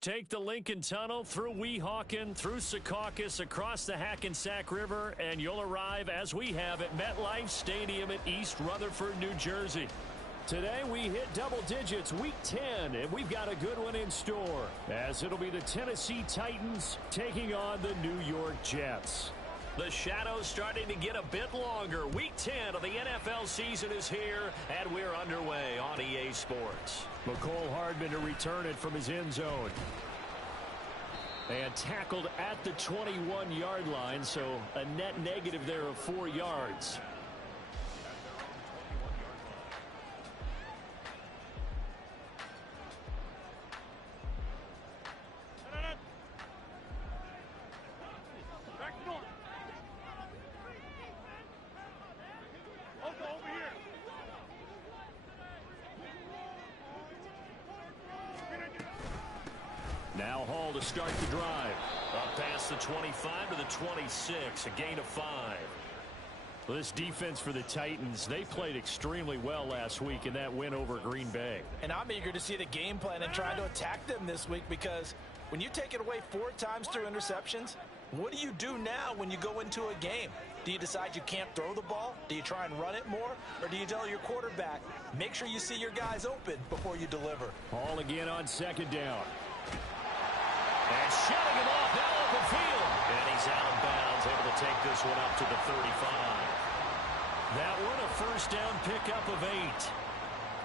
Take the Lincoln Tunnel through Weehawken, through Secaucus, across the Hackensack River, and you'll arrive, as we have, at MetLife Stadium at East Rutherford, New Jersey. Today we hit double digits, Week 10, and we've got a good one in store, as it'll be the Tennessee Titans taking on the New York Jets. The shadows starting to get a bit longer. Week 10 of the NFL season is here, and we're underway on EA Sports. Mecole Hardman to return it from his end zone. And tackled at the 21-yard line, so a net negative there of 4 yards. Now Hall to start the drive. Up past the 25 to the 26, a gain of 5. Well, this defense for the Titans, they played extremely well last week in that win over Green Bay. And I'm eager to see the game plan and try to attack them this week, because when you take it away 4 times through interceptions, what do you do now when you go into a game? Do you decide you can't throw the ball? Do you try and run it more? Or do you tell your quarterback, make sure you see your guys open before you deliver? Hall again on second down. And shutting him off now open field. And he's out of bounds, able to take this one up to the 35. That one a first down pickup of 8.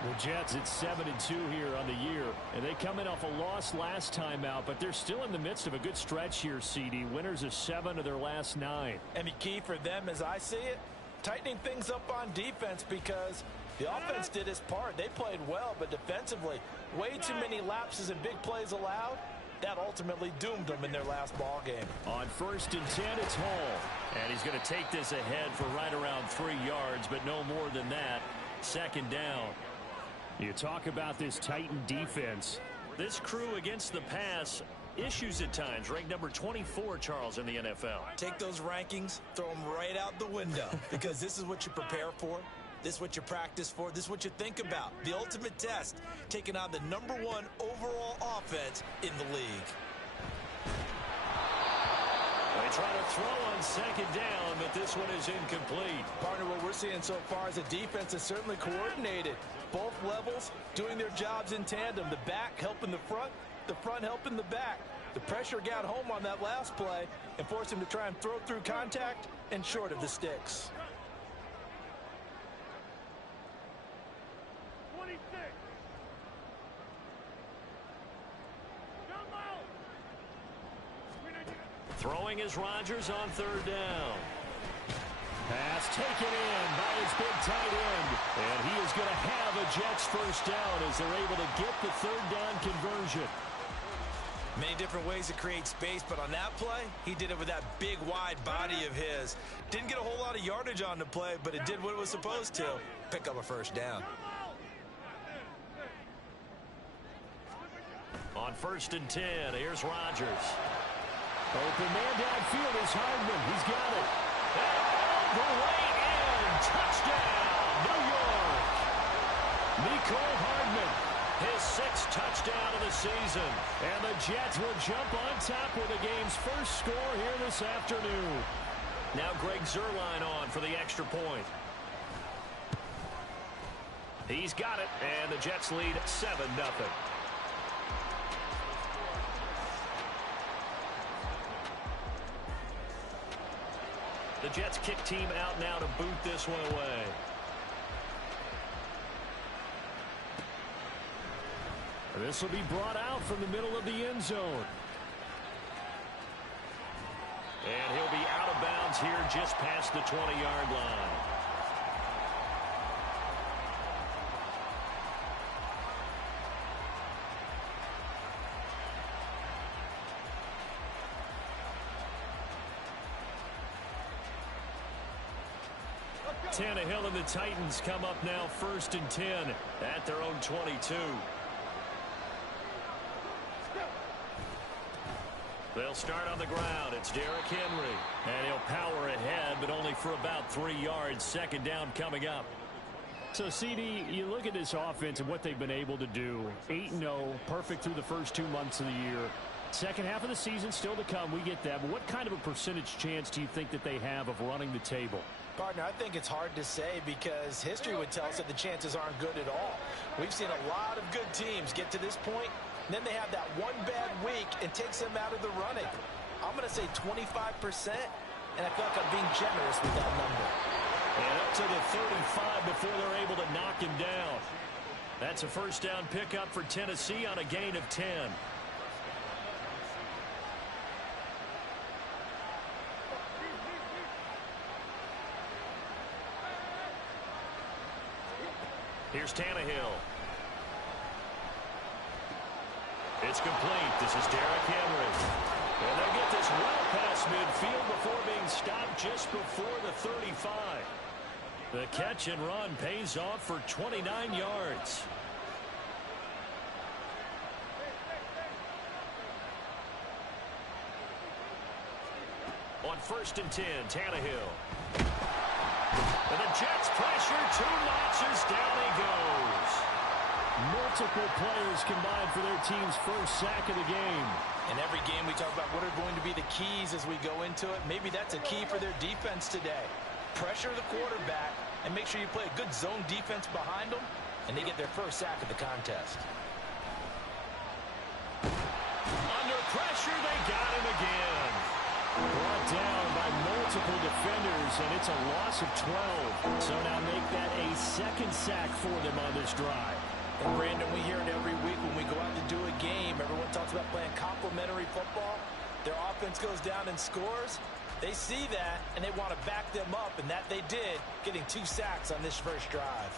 The Jets at 7-2 here on the year. And they come in off a loss last time out, but they're still in the midst of a good stretch here, CD. Winners of 7 of their last 9. And the key for them, as I see it, tightening things up on defense, because the offense did its part. They played well, but defensively, way too many lapses and big plays allowed. That ultimately doomed them in their last ball game. On 1st and 10, it's Hall. And he's going to take this ahead for right around 3 yards, but no more than that. 2nd down. You talk about this Titan defense. This crew against the pass, issues at times. Ranked number 24, Charles, in the NFL. Take those rankings, throw them right out the window, because this is what you prepare for. This is what you practice for. This is what you think about. The ultimate test, taking on the #1 overall offense in the league. They try to throw on 2nd down, but this one is incomplete. Partner, what we're seeing so far is a defense is certainly coordinated. Both levels doing their jobs in tandem. The back helping the front helping the back. The pressure got home on that last play and forced him to try and throw through contact and short of the sticks. 26. Throwing is Rodgers on 3rd down. Pass taken in by his big tight end. And he is going to have a Jets first down as they're able to get the 3rd down conversion. Many different ways to create space, but on that play, he did it with that big, wide body of his. Didn't get a whole lot of yardage on the play, but it did what it was supposed to. Pick up a first down. On 1st and 10, here's Rodgers. Open man downfield is Hardman. He's got it. And all the way in. Touchdown, New York. Mecole Hardman, his 6th touchdown of the season. And the Jets will jump on top with the game's first score here this afternoon. Now Greg Zuerlein on for the extra point. He's got it, and the Jets lead 7-0. The Jets kick team out now to boot this one away. This will be brought out from the middle of the end zone. And he'll be out of bounds here just past the 20-yard line. Tannehill and the Titans come up now 1st and 10 at their own 22. They'll start on the ground. It's Derrick Henry. And he'll power ahead, but only for about 3 yards. 2nd down coming up. So, CD, you look at this offense and what they've been able to do. 8-0, perfect through the first 2 months of the year. Second half of the season still to come. We get that. But what kind of a percentage chance do you think that they have of running the table? Partner, I think it's hard to say because history would tell us that the chances aren't good at all. We've seen a lot of good teams get to this point, and then they have that one bad week and takes them out of the running. I'm going to say 25%, and I feel like I'm being generous with that number. And up to the 35 before they're able to knock him down. That's a first down pickup for Tennessee on a gain of 10. Here's Tannehill. It's complete. This is Derrick Henry. And they get this well past midfield before being stopped just before the 35. The catch and run pays off for 29 yards. On 1st and 10, Tannehill. And the Jets pressure, 2 notches, down he goes. Multiple players combined for their team's first sack of the game. In every game we talk about what are going to be the keys as we go into it. Maybe that's a key for their defense today. Pressure the quarterback and make sure you play a good zone defense behind them, and they get their first sack of the contest. Under pressure, they got him again. Brought down by multiple defenders, and it's a loss of 12. So now make that a second sack for them on this drive. And Brandon, we hear it every week when we go out to do a game. Everyone talks about playing complementary football. Their offense goes down and scores. They see that, and they want to back them up, and that they did, getting 2 sacks on this first drive.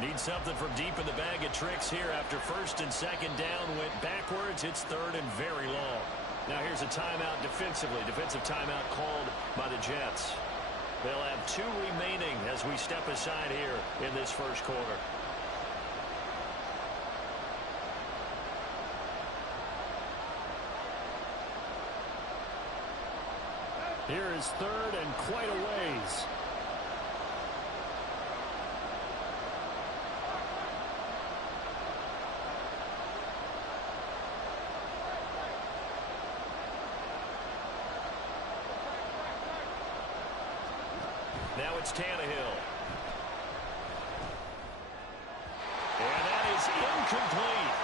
Need something from deep in the bag of tricks here after 1st and 2nd down went backwards. It's 3rd and very long. Now here's a timeout defensively. Defensive timeout called by the Jets. They'll have 2 remaining as we step aside here in this first quarter. Here is 3rd and quite a ways. Now it's Tannehill. And that is incomplete.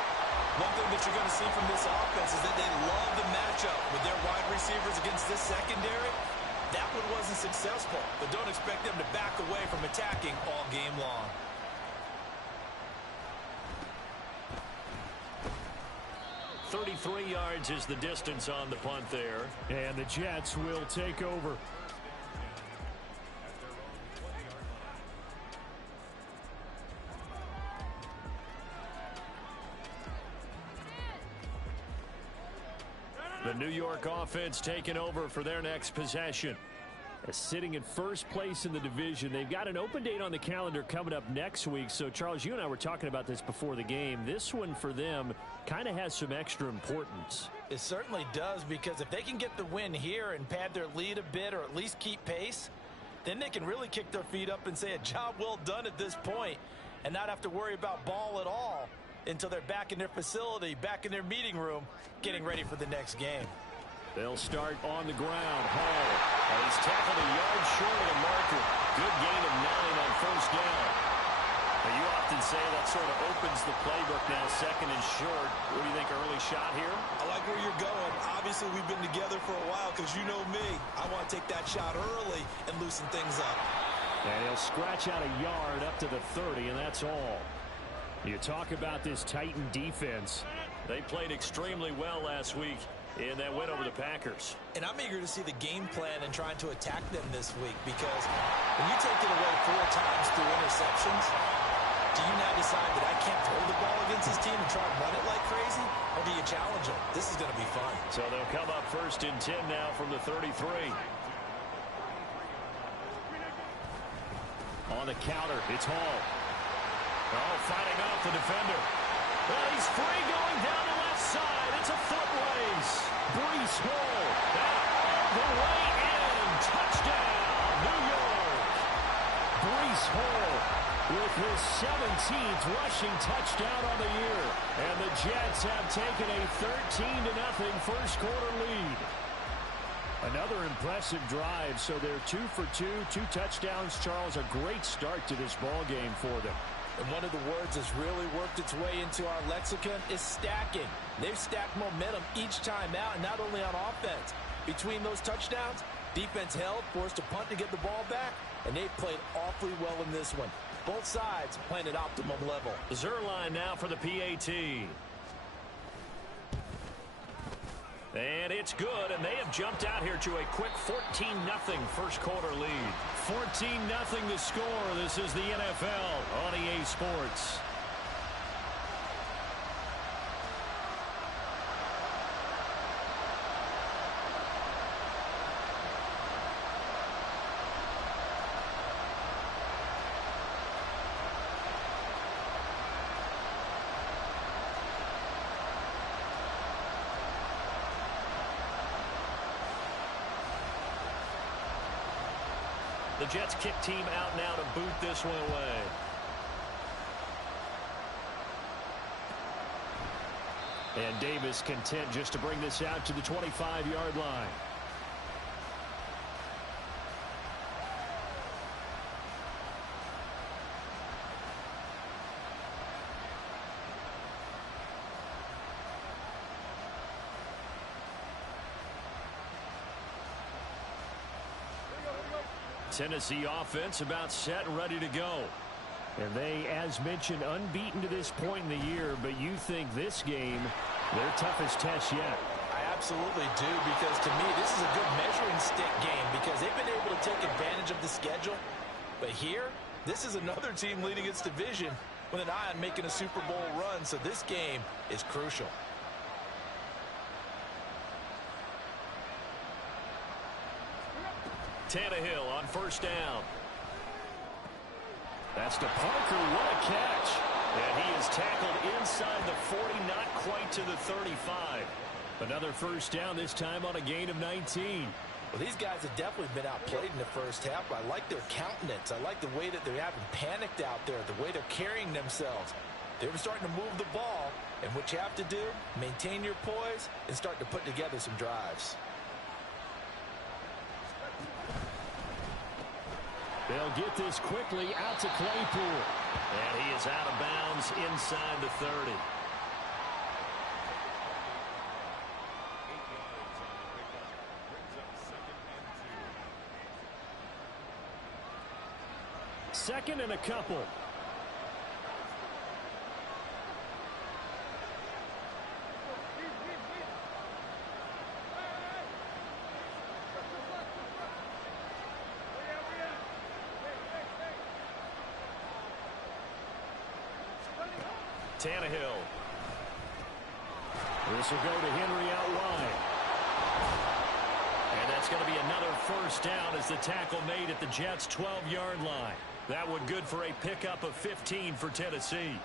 One thing that you're going to see from this offense is that they love the matchup with their wide receivers against this secondary. That one wasn't successful, but don't expect them to back away from attacking all game long. .33 yards is the distance on the punt there. And the Jets will take over. The New York offense taking over for their next possession. Sitting in first place in the division. They've got an open date on the calendar coming up next week. So, Charles, you and I were talking about this before the game. This one for them kind of has some extra importance. It certainly does, because if they can get the win here and pad their lead a bit or at least keep pace, then they can really kick their feet up and say a job well done at this point and not have to worry about ball at all until they're back in their facility, back in their meeting room, getting ready for the next game. They'll start on the ground. Hall. He's tackled a yard short of the marker. Good gain of 9 on 1st down. Now, you often say that sort of opens the playbook now, 2nd and short. What do you think, early shot here? I like where you're going. Obviously, we've been together for a while because you know me. I want to take that shot early and loosen things up. And he'll scratch out a yard up to the 30, and that's all. You talk about this Titan defense. They played extremely well last week in that win over the Packers. And I'm eager to see the game plan and trying to attack them this week, because when you take it away 4 times through interceptions, do you now decide that I can't throw the ball against this team and try and run it like crazy? Or do you challenge them? This is going to be fun. So they'll come up 1st and 10 now from the 33. On the counter, it's Hall. Oh, fighting off the defender. Well, he's free going down the left side. It's a foot race. Breece Hall. That all the way in. Touchdown, New York. hole with his 17th rushing touchdown on the year. And the Jets have taken a 13-0 first quarter lead. Another impressive drive, so they're 2 for 2, 2 touchdowns. Charles, a great start to this ball game for them. And one of the words that's really worked its way into our lexicon is stacking. They've stacked momentum each time out, and not only on offense. Between those touchdowns, defense held, forced a punt to get the ball back, and they played awfully well in this one. Both sides playing at optimum level. Zuerlein now for the PAT. And it's good, and they have jumped out here to a quick 14-0 first quarter lead. 14-0 the score. This is the NFL on EA Sports. The Jets kick team out now to boot this one away. And Davis content just to bring this out to the 25-yard line. Tennessee offense about set and ready to go. And they, as mentioned, unbeaten to this point in the year, but you think this game, their toughest test yet. I absolutely do, because to me, this is a good measuring stick game because they've been able to take advantage of the schedule. But here, this is another team leading its division with an eye on making a Super Bowl run, so this game is crucial. Tannehill on first down. That's to Parker. What a catch. And he is tackled inside the 40, not quite to the 35. Another first down, this time on a gain of 19. Well, these guys have definitely been outplayed in the first half. I like their countenance. I like the way that they haven't panicked out there, the way they're carrying themselves. They were starting to move the ball, and what you have to do, maintain your poise and start to put together some drives. They'll get this quickly out to Claypool. And he is out of bounds inside the 30. Second and a couple. Tannehill. This will go to Henry out wide. And that's going to be another first down as the tackle made at the Jets' 12-yard line. That one good for a pickup of 15 for Tennessee.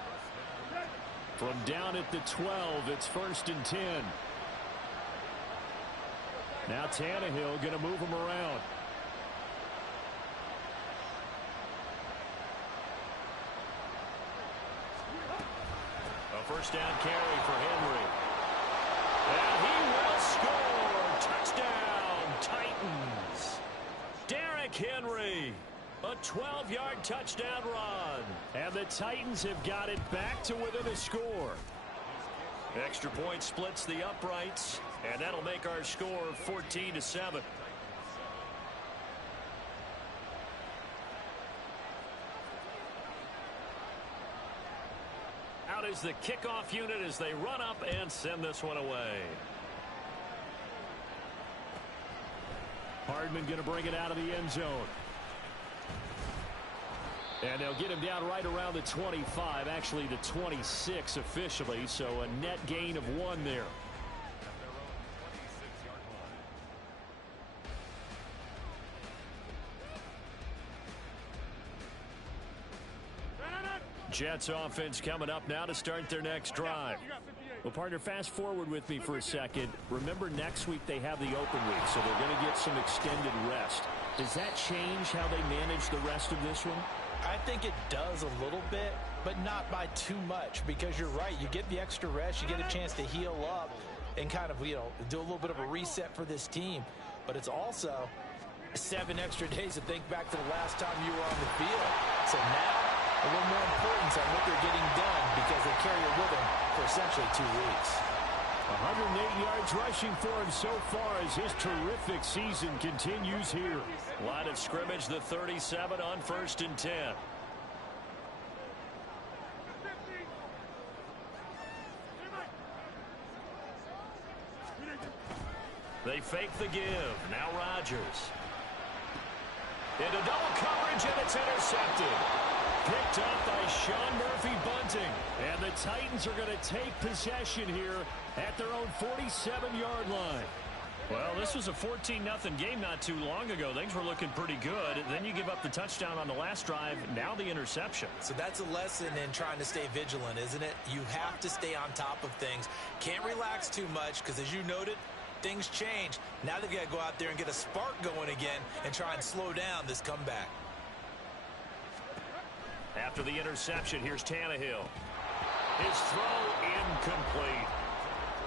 From down at the 12, it's 1st and 10. Now Tannehill going to move him around. First down carry for Henry. And he will score. Touchdown, Titans. Derrick Henry. A 12-yard touchdown run. And the Titans have got it back to within a score. Extra point splits the uprights. And that'll make our score 14-7. Is the kickoff unit as they run up and send this one away. Hardman going to bring it out of the end zone. And they'll get him down right around the 25, actually the 26 officially, so a net gain of 1 there. Jets offense coming up now to start their next drive. Well, partner, fast forward with me for a second. Remember, next week they have the open week, so they're going to get some extended rest. Does that change how they manage the rest of this one? I think it does a little bit, but not by too much, because you're right. You get the extra rest, you get a chance to heal up and kind of, do a little bit of a reset for this team. But it's also 7 extra days to think back to the last time you were on the field. So now, a little more importance on what they're getting done because they carry it with them for essentially 2 weeks. 108 yards rushing for him so far as his terrific season continues here. Line of scrimmage, the 37 on 1st and 10. They fake the give. Now Rodgers. Into double coverage, and it's intercepted. Picked up by Sean Murphy-Bunting. And the Titans are going to take possession here at their own 47-yard line. Well, this was a 14-0 game not too long ago. Things were looking pretty good. Then you give up the touchdown on the last drive. Now the interception. So that's a lesson in trying to stay vigilant, isn't it? You have to stay on top of things. Can't relax too much because, as you noted, things change. Now they've got to go out there and get a spark going again and try and slow down this comeback. After the interception, here's Tannehill. His throw incomplete.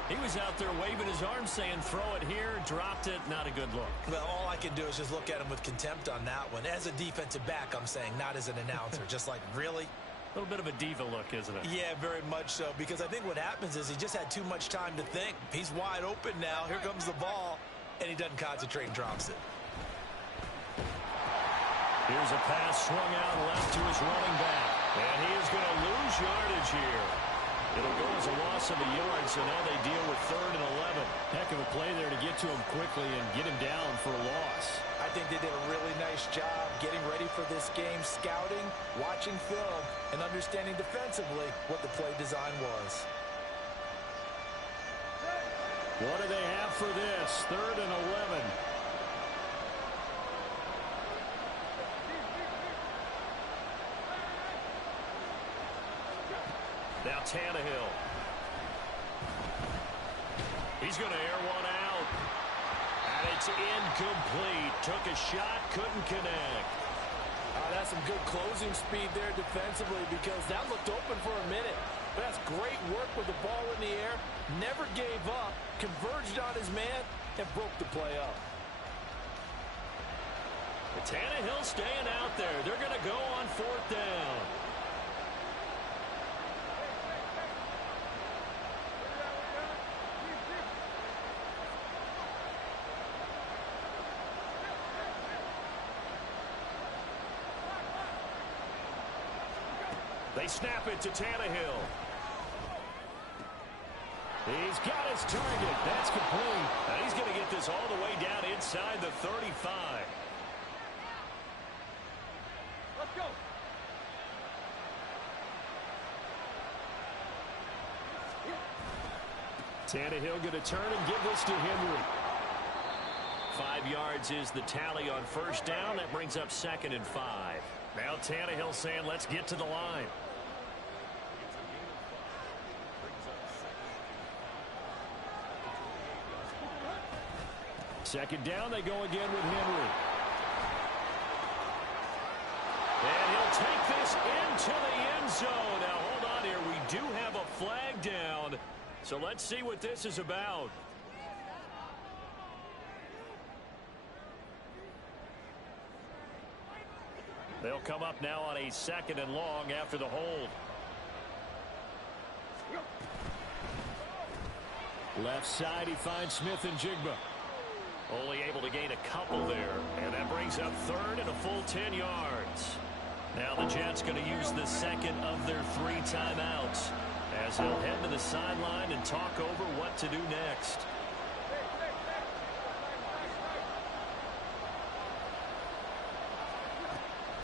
He was out there waving his arms saying, throw it here, dropped it, not a good look. Well, all I can do is just look at him with contempt on that one. As a defensive back, I'm saying, not as an announcer. Just like, really? A little bit of a diva look, isn't it? Yeah, very much so, because I think what happens is he just had too much time to think. He's wide open now. Here comes the ball, and he doesn't concentrate and drops it. Here's a pass swung out left to his running back, and he is going to lose yardage here. It'll go as a loss of a yard, so now they deal with 3rd and 11. Heck of a play there to get to him quickly and get him down for a loss. I think they did a really nice job getting ready for this game, scouting, watching film, and understanding defensively what the play design was. What do they have for this? 3rd and 11. Now Tannehill. He's going to air one out. And it's incomplete. Took a shot, couldn't connect. That's some good closing speed there defensively because that looked open for a minute. But that's great work with the ball in the air. Never gave up, converged on his man, and broke the play up. Tannehill staying out there. They're going to go on 4th down. They snap it to Tannehill. He's got his target. That's complete. And he's going to get this all the way down inside the 35. Let's go. Tannehill going to turn and give this to Henry. 5 yards is the tally on 1st down. That brings up 2nd and 5. Now Tannehill saying, let's get to the line. Second down, they go again with Henry. And he'll take this into the end zone. Now, hold on here. We do have a flag down. So let's see what this is about. They'll come up now on a 2nd and long after the hold. Left side, he finds Smith-Njigba. Only able to gain a couple there. And that brings up 3rd and a full 10 yards. Now the Jets going to use the 2nd of their 3 timeouts as they'll head to the sideline and talk over what to do next.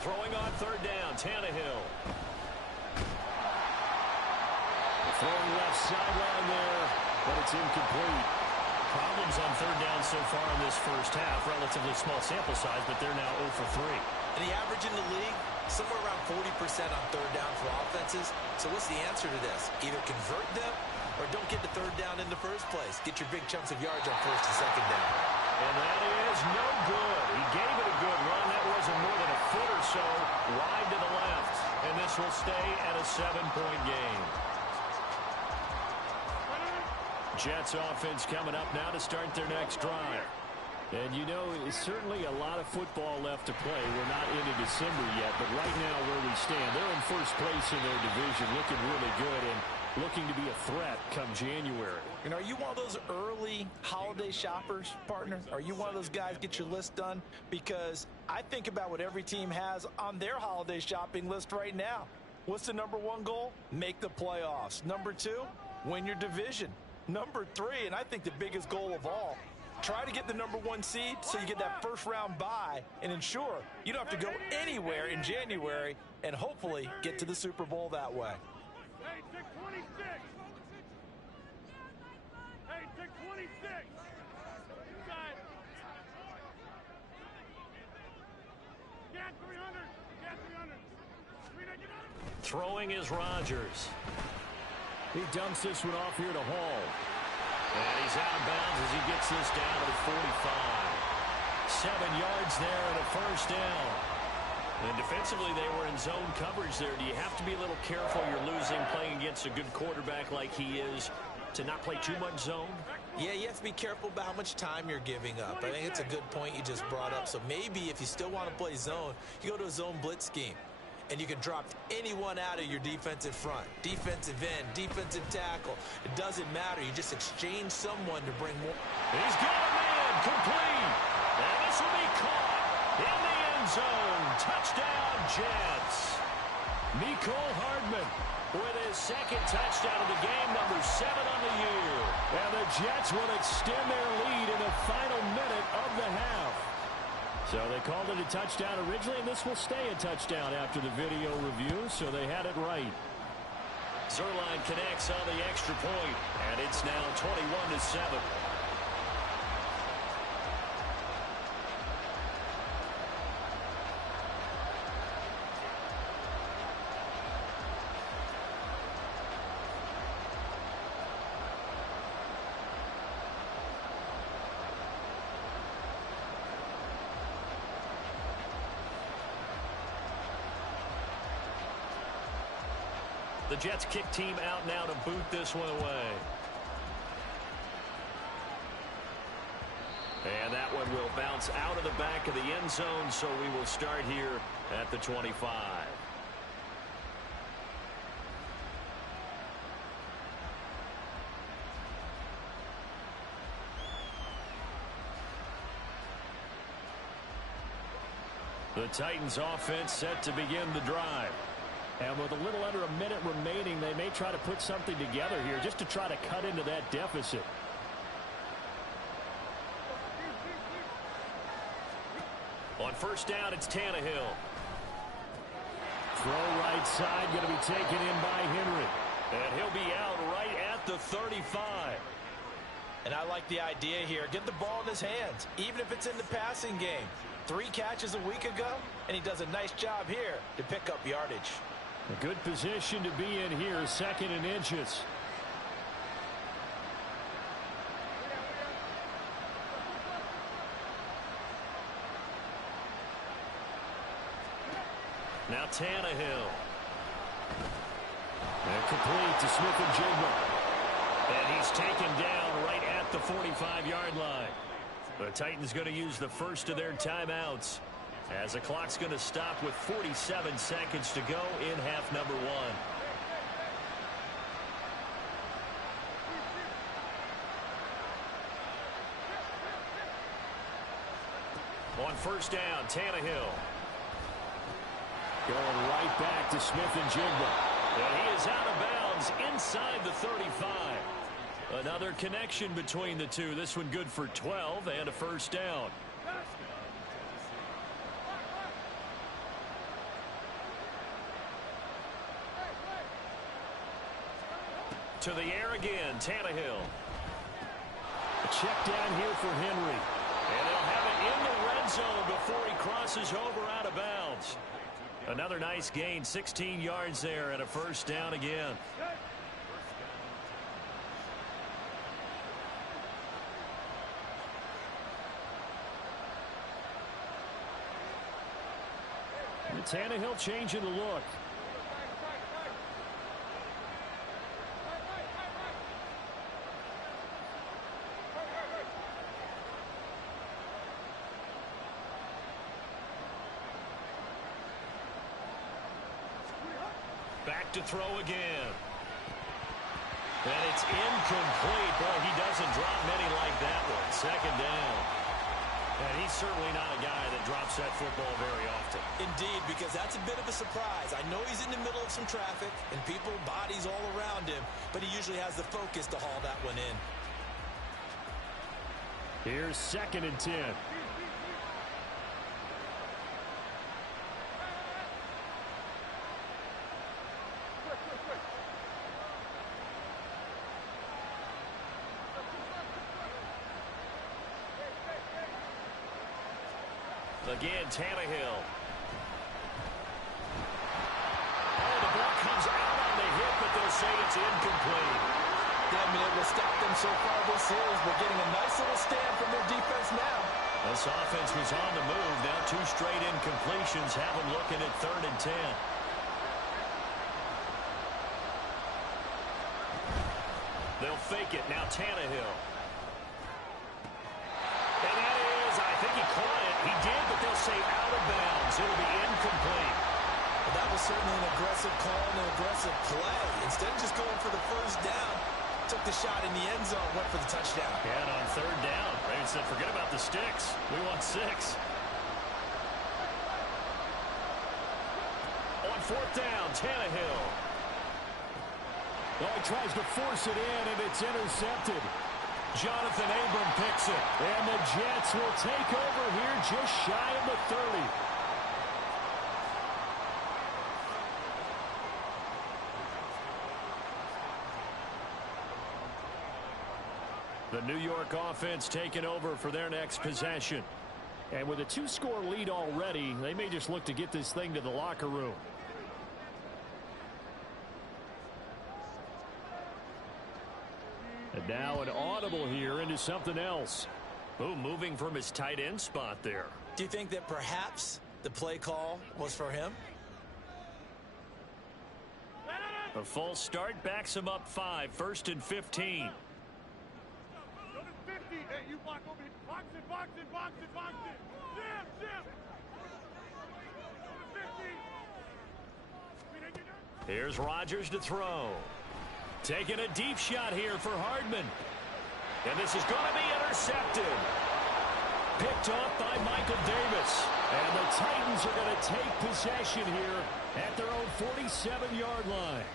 Throwing on 3rd down, Tannehill. Throwing left sideline there, but it's incomplete. Problems on 3rd down so far in this first half. Relatively small sample size, but they're now 0 for 3. And the average in the league, somewhere around 40% on 3rd down for offenses. So what's the answer to this? Either convert them or don't get to 3rd down in the first place. Get your big chunks of yards on 1st and 2nd down. And that is no good. He gave it a good run. That wasn't more than a foot or so wide to the left. And this will stay at a 7-point game. Jets offense coming up now to start their next drive. And, you know, it's certainly a lot of football left to play. We're not into December yet, but right now where we stand, they're in first place in their division, looking really good and looking to be a threat come January. And are you one of those early holiday shoppers, partner? Are you one of those guys get your list done? Because I think about what every team has on their holiday shopping list right now. What's the number one goal? Make the playoffs. Number two, win your division. Number three, and I think the biggest goal of all, try to get the number one seed so you get that first round bye and ensure you don't have to go anywhere in January and hopefully get to the Super Bowl that way. Hey, take 26. Hey, take 26. Inside. Get 300. Get 300. Throwing is Rodgers. He dumps this one off here to Hall. And he's out of bounds as he gets this down to the 45. 7 yards there and a first down. And defensively, they were in zone coverage there. Do you have to be a little careful? You're losing playing against a good quarterback like he is to not play too much zone? Yeah, you have to be careful about how much time you're giving up. I think it's a good point you just brought up. So maybe if you still want to play zone, you go to a zone blitz scheme. And you can drop anyone out of your defensive front. Defensive end, defensive tackle. It doesn't matter. You just exchange someone to bring more. He's got a man complete. And this will be caught in the end zone. Touchdown, Jets. Mecole Hardman with his second touchdown of the game, number 7 on the year. And the Jets will extend their lead in the final minute of the half. So they called it a touchdown originally, and this will stay a touchdown after the video review, so they had it right. Zuerlein connects on the extra point, and it's now 21-7. The Jets kick team out now to boot this one away. And that one will bounce out of the back of the end zone, so we will start here at the 25. The Titans offense set to begin the drive. And with a little under a minute remaining, they may try to put something together here just to try to cut into that deficit. On first down, it's Tannehill. Throw right side, going to be taken in by Henry. And he'll be out right at the 35. And I like the idea here. Get the ball in his hands, even if it's in the passing game. 3 catches a week ago, and he does a nice job here to pick up yardage. A good position to be in here, 2nd and inches. Now Tannehill. And complete to Smith-Njigba. And he's taken down right at the 45-yard line. The Titans going to use the first of their timeouts, as the clock's going to stop with 47 seconds to go in half number 1. On first down, Tannehill. Going right back to Smith-Njigba. And he is out of bounds inside the 35. Another connection between the two. This one good for 12 and a first down. To the air again, Tannehill. A check down here for Henry. And they'll have it in the red zone before he crosses over out of bounds. Another nice gain, 16 yards there and a first down again. Tannehill changing the look. Back to throw again. And it's incomplete. Boy, he doesn't drop many like that one. Second down. And he's certainly not a guy that drops that football very often. Indeed, because that's a bit of a surprise. I know he's in the middle of some traffic and people, bodies all around him, but he usually has the focus to haul that one in. Here's 2nd and 10. Again, Tannehill. Oh, the ball comes out on the hit, but they'll say it's incomplete. They haven't been able to stop them so far this series, but getting a nice little stand from their defense now. This offense was on the move. Now 2 straight incompletions have them looking at 3rd and 10. They'll fake it. Now Tannehill. And that is, I think he caught it. He did, but they'll say out of bounds. It'll be incomplete. Well, that was certainly an aggressive call and an aggressive play. Instead of just going for the first down, took the shot in the end zone, went for the touchdown. And on 3rd down, Ravens said, forget about the sticks. We want 6. On 4th down, Tannehill. Oh, he tries to force it in, and it's intercepted. Jonathan Abram picks it. And the Jets will take over here just shy of the 30. The New York offense taking over for their next possession. And with a 2-score lead already, they may just look to get this thing to the locker room. And now an audible here into something else. Boom, moving from his tight end spot there. Do you think that perhaps the play call was for him? A false start backs him up 5, 1st and 15. Go to 50. Hey, you block over here. Box it, box it, box it, box it. Jam, jam. Go to 50. Here's Rodgers to throw. Taking a deep shot here for Hardman. And this is going to be intercepted. Picked off by Michael Davis. And the Titans are going to take possession here at their own 47-yard line.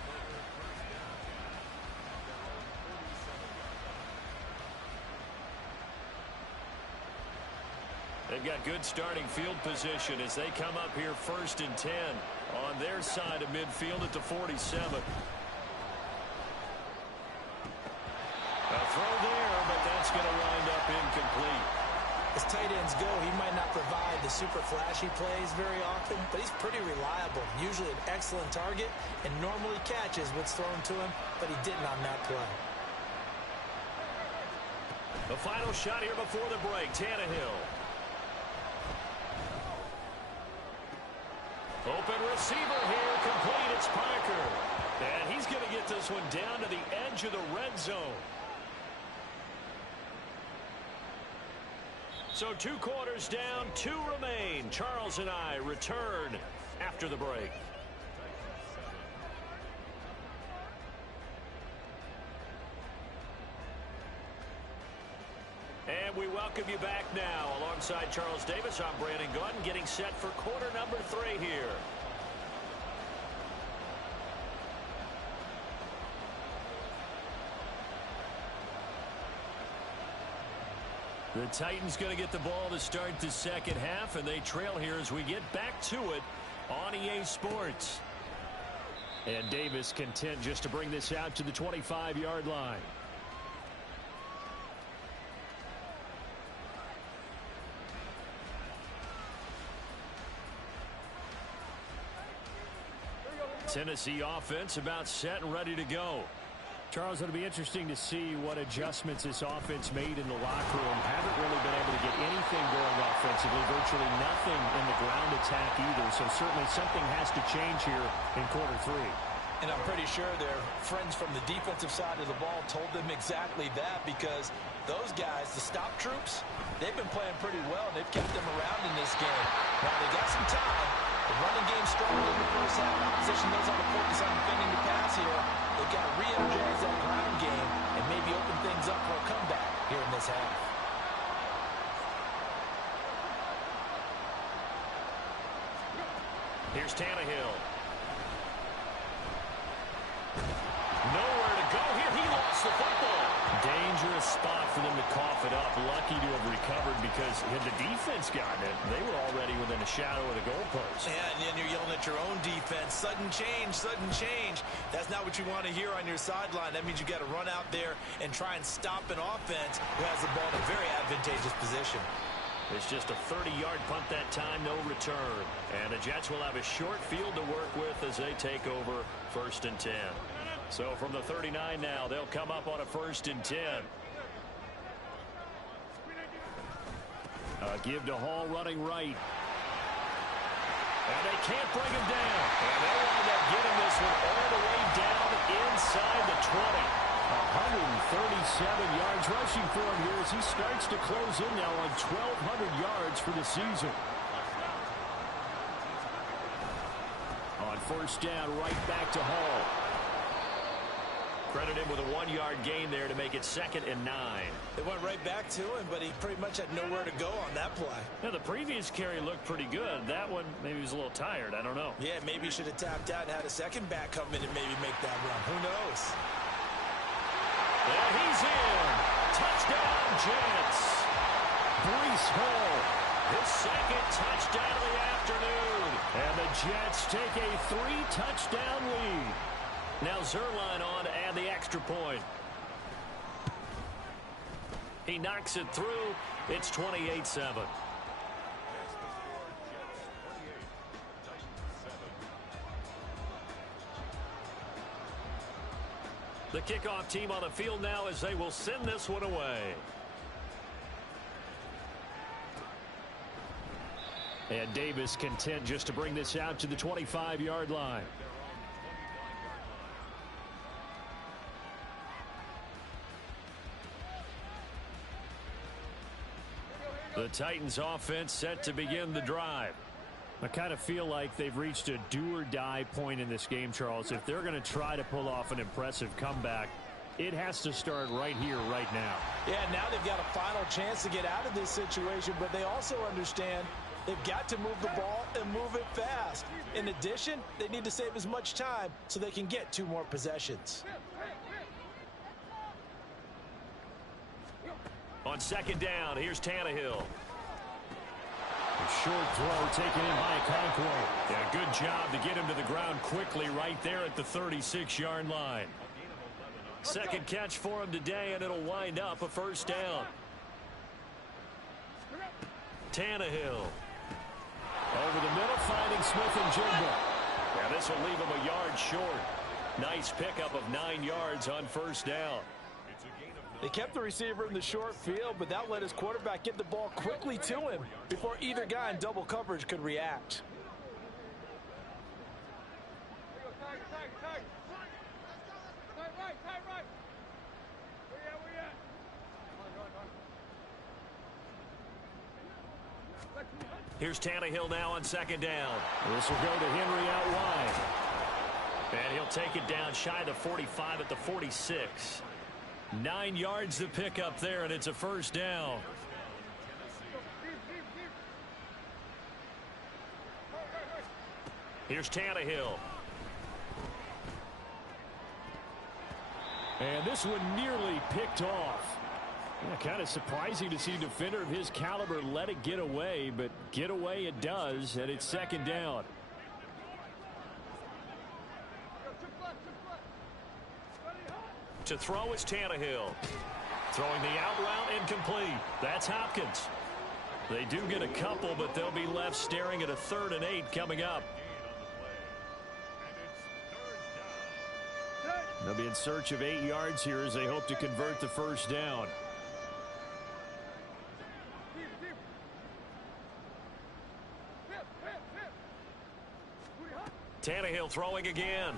They've got good starting field position as they come up here 1st and 10 on their side of midfield at the 47. A throw there, but that's going to wind up incomplete. As tight ends go, he might not provide the super flashy plays very often, but he's pretty reliable. Usually an excellent target and normally catches what's thrown to him, but he didn't on that play. The final shot here before the break, Tannehill. Open receiver here, complete, it's Parker. And he's going to get this one down to the edge of the red zone. So 2 quarters down, 2 remain. Charles and I return after the break. And we welcome you back now. Alongside Charles Davis, I'm Brandon Gaudin, getting set for quarter number 3 here. The Titans going to get the ball to start the second half, and they trail here as we get back to it on EA Sports. And Davis content just to bring this out to the 25-yard line. Tennessee offense about set and ready to go. Charles, it'll be interesting to see what adjustments this offense made in the locker room. Haven't really been able to get anything going offensively. offensively, virtually nothing in the ground attack either. So certainly something has to change here in quarter three. And I'm pretty sure their friends from the defensive side of the ball told them exactly that, because those guys, the stop troops, they've been playing pretty well. They've kept them around in this game. Now, they got some time. The running game struggled in the first half. Opposition knows how to focus on defending the pass here. They've got to re-energize that ground game and maybe open things up for a comeback here in this half. Here's Tannehill. Nowhere to go here. He lost the football. Dangerous spot for them to cough it up. Lucky to have recovered, because had the defense gotten it, they were already within a shadow of the goalpost. Yeah, and then you're yelling at your own defense. Sudden change, sudden change. That's not what you want to hear on your sideline. That means you got to run out there and try and stop an offense who has the ball in a very advantageous position. It's just a 30-yard punt that time, no return. And the Jets will have a short field to work with as they take over 1st and 10. So from the 39 now, they'll come up on a 1st and 10. Give to Hall running right. And they can't bring him down. And they'll wind up getting this one all the way down inside the 20. 137 yards rushing for him here as he starts to close in now on 1,200 yards for the season. On 1st down, right back to Hall. Credit him with a 1-yard gain there to make it 2nd and 9. They went right back to him, but he pretty much had nowhere to go on that play. Now, the previous carry looked pretty good. That one, maybe he was a little tired. I don't know. Yeah, maybe he should have tapped out and had a second back come in and maybe make that run. Who knows? And he's in. Touchdown, Jets. Breece Hall, his 2nd touchdown of the afternoon. And the Jets take a 3-touchdown lead. Now Zuerlein on to add the extra point. He knocks it through. It's 28-7. The kickoff team on the field now as they will send this one away. And Davis content just to bring this out to the 25-yard line. The Titans offense set to begin the drive. I kind of feel like they've reached a do-or-die point in this game, Charles. If they're going to try to pull off an impressive comeback, it has to start right here, right now. Yeah, now they've got a final chance to get out of this situation, but they also understand they've got to move the ball and move it fast. In addition, they need to save as much time so they can get 2 more possessions. On 2nd down, here's Tannehill. A short throw taken in by Okonkwo. Yeah, good job to get him to the ground quickly right there at the 36-yard line. 2nd catch for him today, and it'll wind up a 1st down. Tannehill. Over the middle, finding Smith and Jigba. Yeah, this will leave him a yard short. Nice pickup of 9 yards on 1st down. They kept the receiver in the short field, but that let his quarterback get the ball quickly to him before either guy in double coverage could react. Here's Tannehill now on 2nd down. This will go to Henry out wide. And he'll take it down shy of the 45 at the 46. 9 yards to pick up there, and it's a 1st down. Here's Tannehill. And this one nearly picked off. Yeah, kind of surprising to see a defender of his caliber let it get away, but get away it does, and it's 2nd down. To throw is Tannehill. Throwing the out route incomplete. That's Hopkins. They do get a couple, but they'll be left staring at a 3rd and 8 coming up. They'll be in search of 8 yards here as they hope to convert the 1st down. Tannehill throwing again.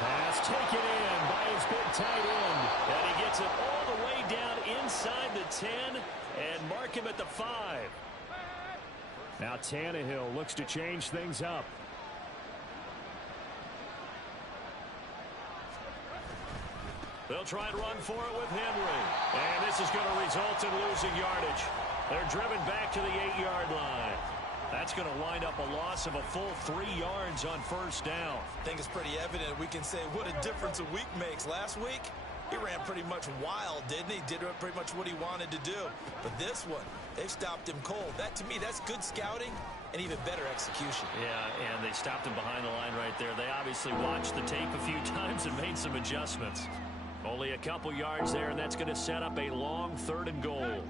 Pass taken in by his big tight end. And he gets it all the way down inside the 10 and mark him at the 5. Now Tannehill looks to change things up. They'll try and run for it with Henry. And this is going to result in losing yardage. They're driven back to the 8-yard line. That's going to wind up a loss of a full 3 yards on first down. I think it's pretty evident. We can say what a difference a week makes. Last week, he ran pretty much wild, didn't he? Did pretty much what he wanted to do. But this one, they stopped him cold. That, to me, that's good scouting and even better execution. Yeah, and they stopped him behind the line right there. They obviously watched the tape a few times and made some adjustments. Only a couple yards there, and that's going to set up a long 3rd and goal.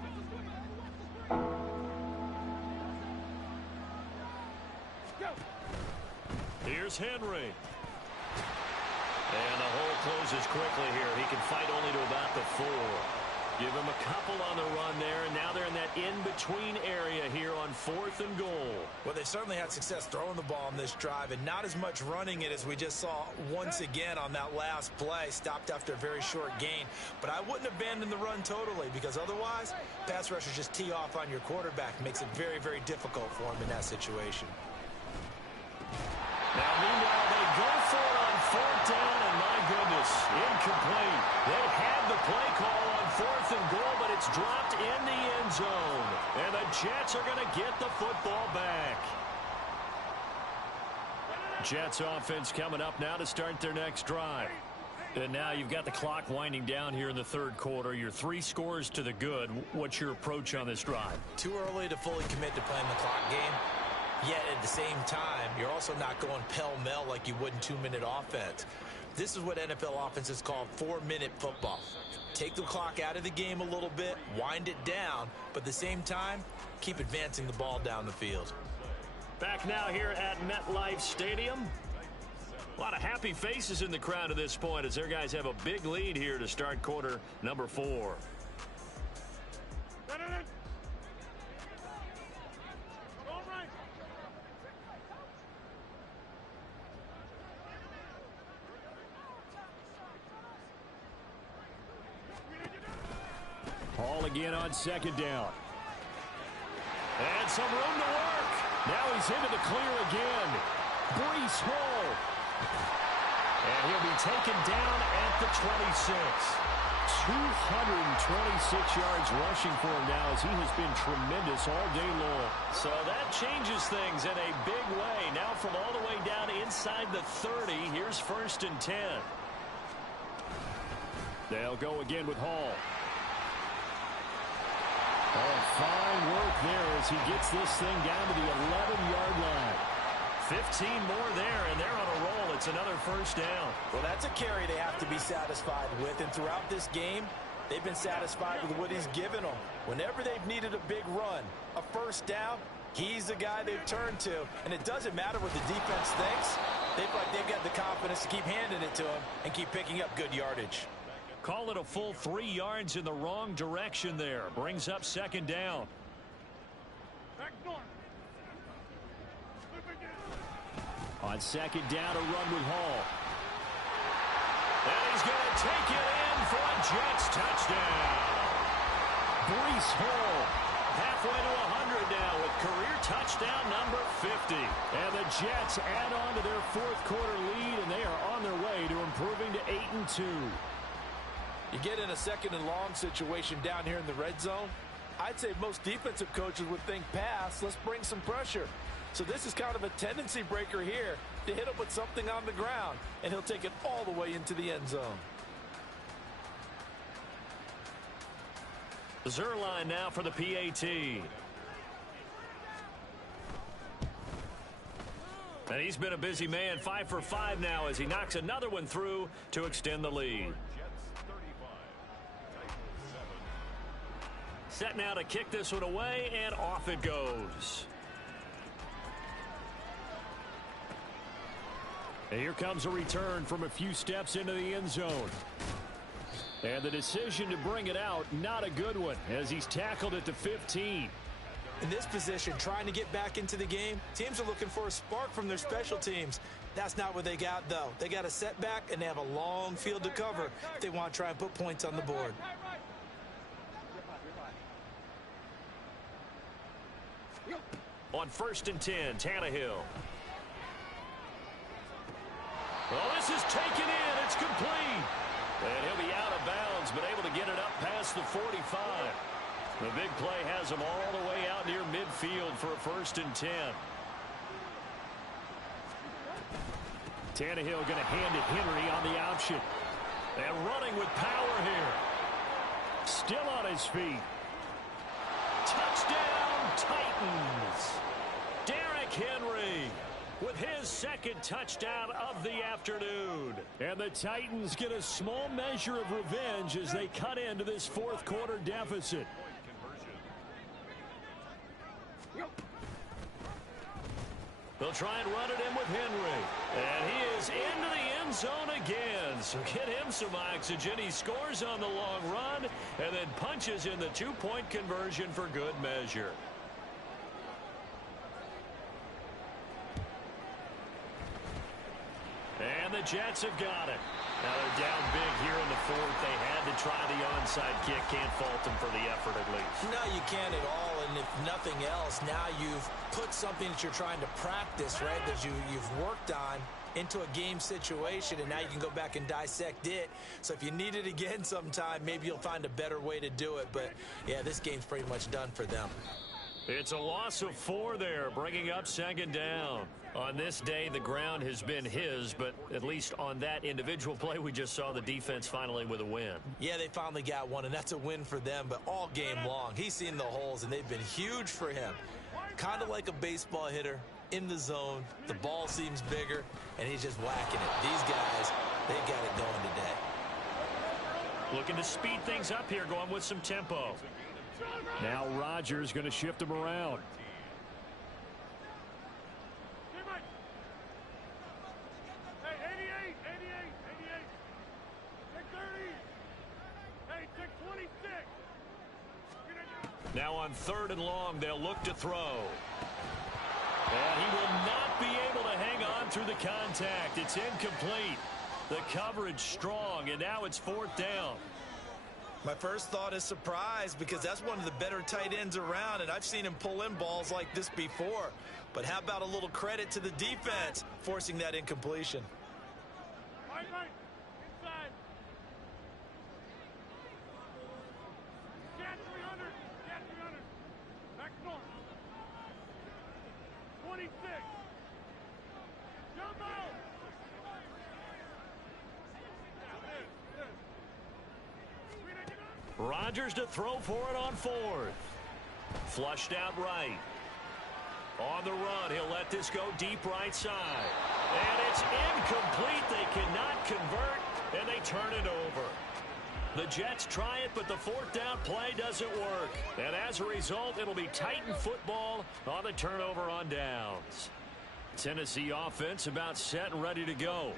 Here's Henry. And the hole closes quickly here. He can fight only to about the 4. Give him a couple on the run there, and now they're in that in-between area here on 4th and goal. Well, they certainly had success throwing the ball on this drive, and not as much running it as we just saw once again on that last play. Stopped after a very short gain. But I wouldn't abandon the run totally, because otherwise, pass rushers just tee off on your quarterback. Makes it very, very difficult for him in that situation. Now, meanwhile, they go for it on 4th down, and my goodness, incomplete. They had the play call on 4th and goal, but it's dropped in the end zone. And the Jets are going to get the football back. Jets offense coming up now to start their next drive. And now you've got the clock winding down here in the 3rd quarter. You're 3 scores to the good. What's your approach on this drive? Too early to fully commit to playing the clock game. Yet at the same time, you're also not going pell-mell like you would in 2-minute offense. This is what NFL offenses call 4-minute football. Take the clock out of the game a little bit, wind it down, but at the same time, keep advancing the ball down the field. Back now here at MetLife Stadium. A lot of happy faces in the crowd at this point as their guys have a big lead here to start quarter number 4. Hall again on 2nd down. And some room to work. Now he's into the clear again. Breece Hall. And he'll be taken down at the 26. 226 yards rushing for him now as he has been tremendous all day long. So that changes things in a big way. Now from all the way down inside the 30, here's 1st and 10. They'll go again with Hall. Oh, fine work there as he gets this thing down to the 11-yard line. 15 more there, and they're on a roll. It's another 1st down. Well, that's a carry they have to be satisfied with, and throughout this game, they've been satisfied with what he's given them. Whenever they've needed a big run, a 1st down, he's the guy they've turned to, and it doesn't matter what the defense thinks. They feel like they've got the confidence to keep handing it to him and keep picking up good yardage. Call it a full 3 yards in the wrong direction there. Brings up 2nd down. On 2nd down, a run with Hall. And he's going to take it in for a Jets touchdown. Breece Hall halfway to 100 now with career touchdown number 50. And the Jets add on to their 4th quarter lead, and they are on their way to improving to 8-2. You get in a 2nd and long situation down here in the red zone, I'd say most defensive coaches would think pass, let's bring some pressure. So this is kind of a tendency breaker here to hit him with something on the ground, and he'll take it all the way into the end zone. Zuerlein now for the PAT. And he's been a busy man, 5 for 5 now as he knocks another one through to extend the lead. Set now to kick this one away, and off it goes. And here comes a return from a few steps into the end zone. And the decision to bring it out, not a good one, as he's tackled at the 15. In this position, trying to get back into the game, teams are looking for a spark from their special teams. That's not what they got, though. They got a setback, and they have a long field to cover if they want to try and put points on the board. On 1st and 10, Tannehill. Well, this is taken in. It's complete. And he'll be out of bounds, but able to get it up past the 45. The big play has him all the way out near midfield for a 1st and 10. Tannehill going to hand it Henry on the option. And running with power here. Still on his feet. Touchdown, Titans. Derrick Henry with his 2nd touchdown of the afternoon. And the Titans get a small measure of revenge as they cut into this 4th quarter deficit. They'll try and run it in with Henry. And he is into the end zone again. So get him some oxygen. He scores on the long run and then punches in the 2-point conversion for good measure. And the Jets have got it. Now they're down big here in the 4th. They had to try the onside kick. Can't fault them for the effort at least. No, you can't at all. And if nothing else, now you've put something that you're trying to practice, right, that you've worked on into a game situation, and now you can go back and dissect it. So if you need it again sometime, maybe you'll find a better way to do it. But, yeah, this game's pretty much done for them. It's a loss of 4 there, bringing up 2nd down. On this day, the ground has been his, but at least on that individual play, we just saw the defense finally with a win. Yeah, they finally got one, and that's a win for them, but all game long, he's seen the holes, and they've been huge for him. Kind of like a baseball hitter in the zone. The ball seems bigger, and he's just whacking it. These guys, they got it going today. Looking to speed things up here, going with some tempo. Now Rodgers going to shift him around. Now on 3rd and long, they'll look to throw. And he will not be able to hang on through the contact. It's incomplete. The coverage strong, and now it's 4th down. My first thought is surprise, because that's one of the better tight ends around, and I've seen him pull in balls like this before. But how about a little credit to the defense forcing that incompletion? Right, inside. Get 300. Get 300. Back north. 26. Jump out. Rodgers to throw for it on 4th. Flushed out right. On the run, he'll let this go deep right side. And it's incomplete. They cannot convert, and they turn it over. The Jets try it, but the 4th down play doesn't work. And as a result, it'll be Titan football on the turnover on downs. Tennessee offense about set and ready to go.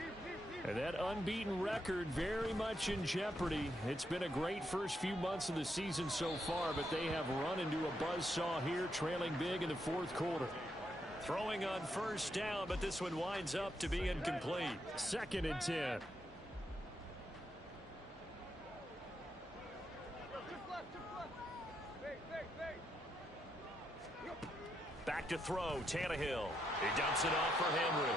And that unbeaten record very much in jeopardy. It's been a great first few months of the season so far, but they have run into a buzzsaw here, trailing big in the 4th quarter. Throwing on 1st down, but this one winds up to be incomplete. 2nd and 10. Back to throw, Tannehill. He dumps it off for Henry.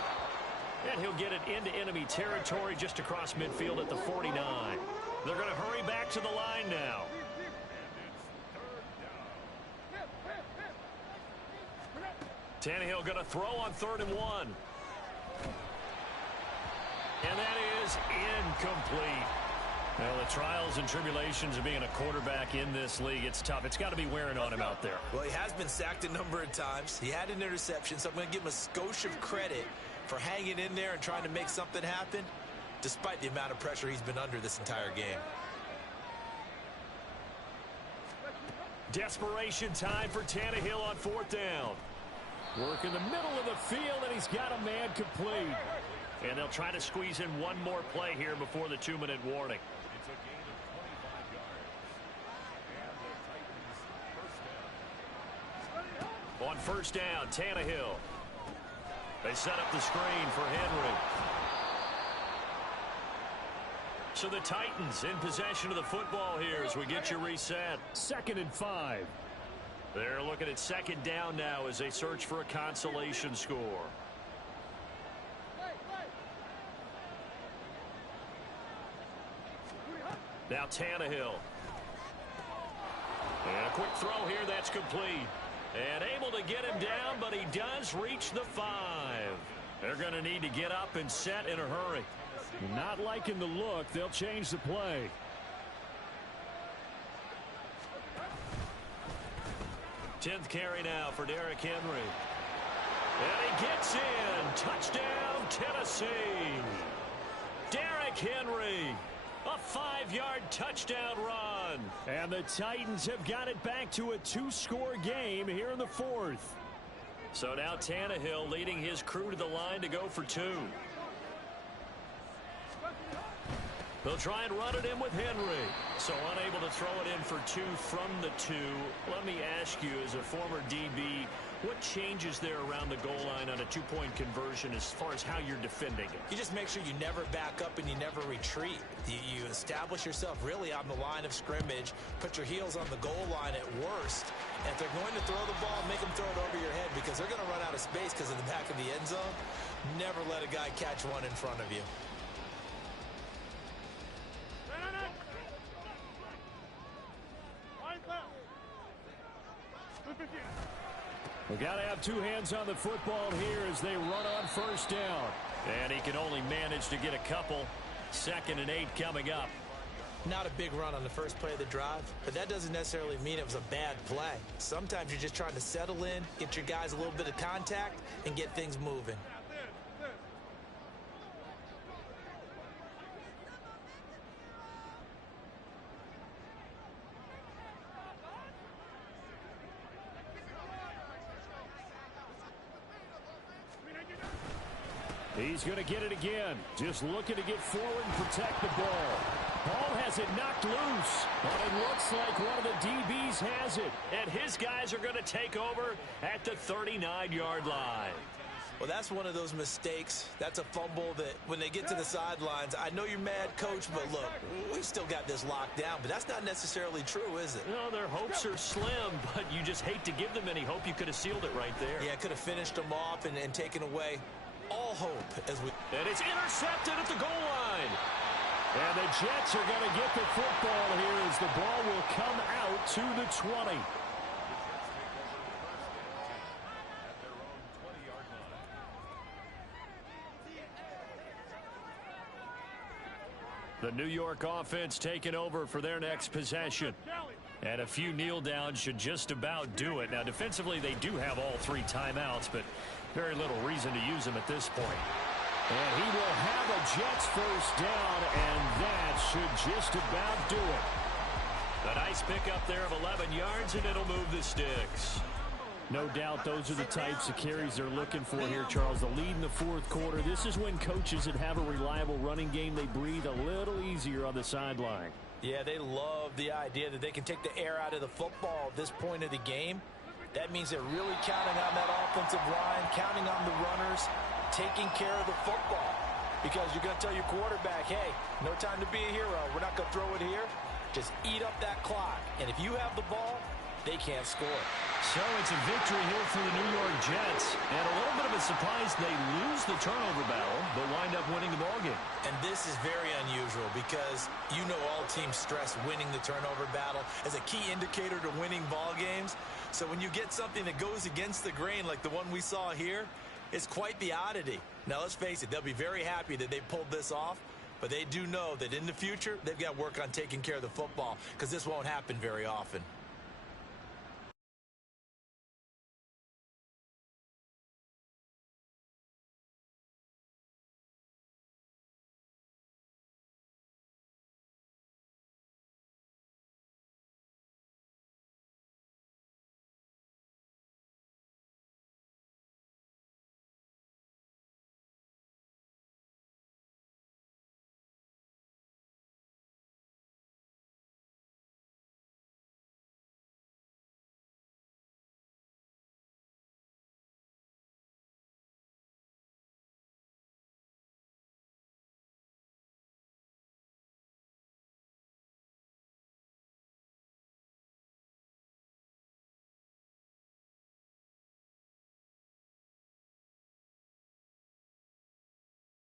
And he'll get it into enemy territory just across midfield at the 49. They're going to hurry back to the line now. Tannehill going to throw on 3rd and 1. And that is incomplete. Well, the trials and tribulations of being a quarterback in this league, it's tough. It's got to be wearing on him out there. Well, he has been sacked a number of times. He had an interception, so I'm going to give him a skosh of credit for hanging in there and trying to make something happen, despite the amount of pressure he's been under this entire game. Desperation time for Tannehill on 4th down. Work in the middle of the field, and he's got a man complete. And they'll try to squeeze in one more play here before the 2-minute warning. It's a gain of 25 yards. And the Titans first down. first down. Tannehill. They set up the screen for Henry. So the Titans in possession of the football here as we get you reset. 2nd and 5. They're looking at 2nd down now as they search for a consolation score. Now Tannehill. And a quick throw here that's complete. And able to get him down, but he does reach the 5. They're going to need to get up and set in a hurry. Not liking the look. They'll change the play. Tenth carry now for Derrick Henry. And he gets in. Touchdown, Tennessee. Derrick Henry. A 5-yard touchdown run. And the Titans have got it back to a 2-score game here in the 4th. So now Tannehill leading his crew to the line to go for 2. They'll try and run it in with Henry. So unable to throw it in for 2 from the 2. Let me ask you, as a former DB, what changes there around the goal line on a 2-point conversion as far as how you're defending it? You just make sure you never back up and you never retreat. You establish yourself really on the line of scrimmage, put your heels on the goal line at worst. And if they're going to throw the ball, make them throw it over your head because they're going to run out of space because of the back of the end zone. Never let a guy catch one in front of you. We've got to have 2 hands on the football here as they run on first down. And he can only manage to get a couple. 2nd and 8 coming up. Not a big run on the first play of the drive, but that doesn't necessarily mean it was a bad play. Sometimes you're just trying to settle in, get your guys a little bit of contact, and get things moving. He's going to get it again. Just looking to get forward and protect the ball. Ball has it knocked loose, but it looks like one of the DBs has it. And his guys are going to take over at the 39-yard line. Well, that's one of those mistakes. That's a fumble that when they get to the sidelines, I know you're mad, Coach, but look, we've still got this locked down, but that's not necessarily true, is it? No, their hopes are slim, but you just hate to give them any hope. You could have sealed it right there. Yeah, could have finished them off and taken away all hope as we... And it's intercepted at the goal line. And the Jets are going to get the football here as the ball will come out to the 20. The New York offense taking over for their next possession. And a few kneel downs should just about do it. Now, defensively, they do have all 3 timeouts, but very little reason to use them at this point. And he will have a Jets first down, and that should just about do it. A nice pickup there of 11 yards, and it'll move the sticks. No doubt those are the types of carries they're looking for here, Charles. The lead in the 4th quarter. This is when coaches that have a reliable running game, they breathe a little easier on the sideline. Yeah, they love the idea that they can take the air out of the football at this point of the game. That means they're really counting on that offensive line, counting on the runners, taking care of the football. Because you're going to tell your quarterback, hey, no time to be a hero. We're not going to throw it here. Just eat up that clock. And if you have the ball, they can't score. So it's a victory here for the New York Jets. And a little bit of a surprise, they lose the turnover battle, but wind up winning the ballgame. And this is very unusual because you know all teams stress winning the turnover battle as a key indicator to winning ball games. So when you get something that goes against the grain like the one we saw here, it's quite the oddity. Now, let's face it, they'll be very happy that they pulled this off, but they do know that in the future, they've got to work on taking care of the football because this won't happen very often.